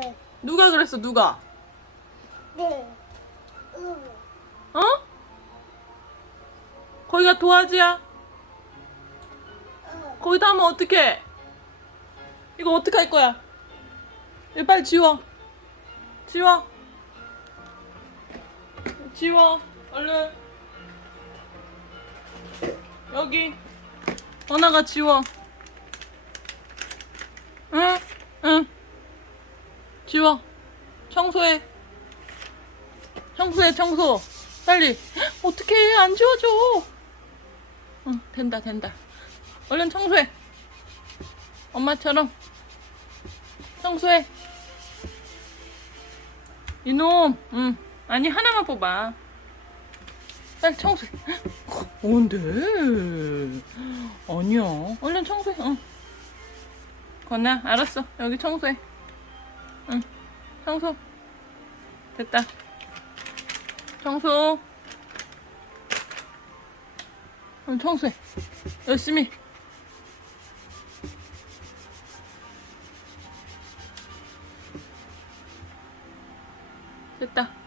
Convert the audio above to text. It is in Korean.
네. 누가 그랬어 누가? 네. 응. 어? 거기가 도화지야? 응. 거기다 하면 어떡해? 이거 어떡할 거야? 이거 빨리 지워. 지워. 지워. 얼른. 여기. 원아가 지워. 응? 응. 지워. 청소해. 청소해, 청소. 빨리. 어떡해. 안 지워져. 응, 된다, 된다. 얼른 청소해. 엄마처럼 청소해. 이놈, 응. 아니 하나만 뽑아. 빨리 청소해. 뭔데? 아니야. 얼른 청소해. 응. 건아, 알았어. 여기 청소해. 응. 청소. 됐다. 청소. 응, 청소해. 열심히. 됐다.